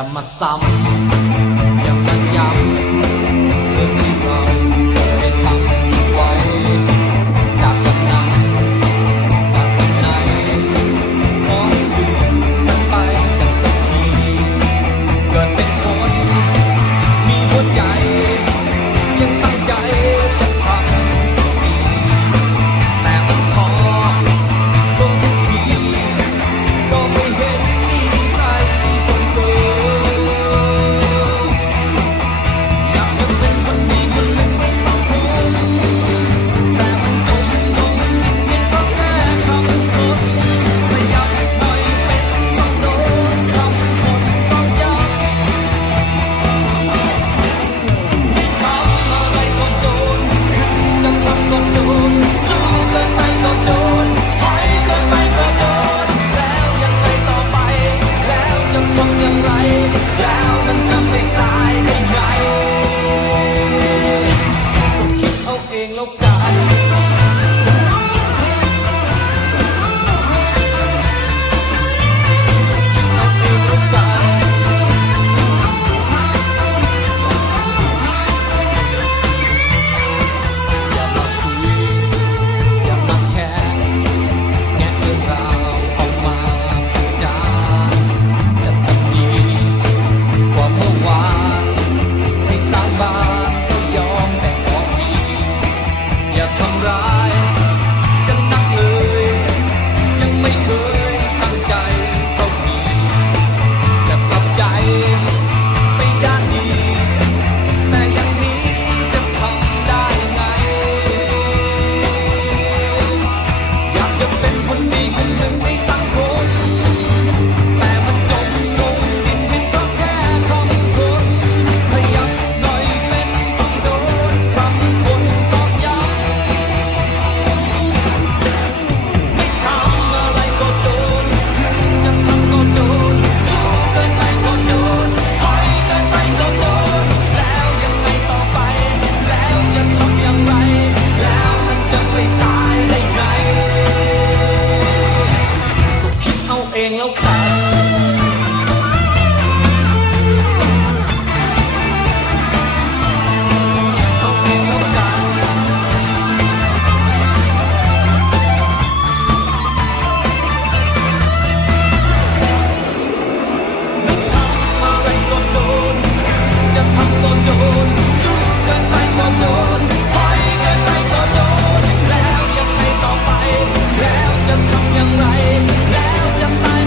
อย่ามาซ้ำอย่ามาย้ำ somebody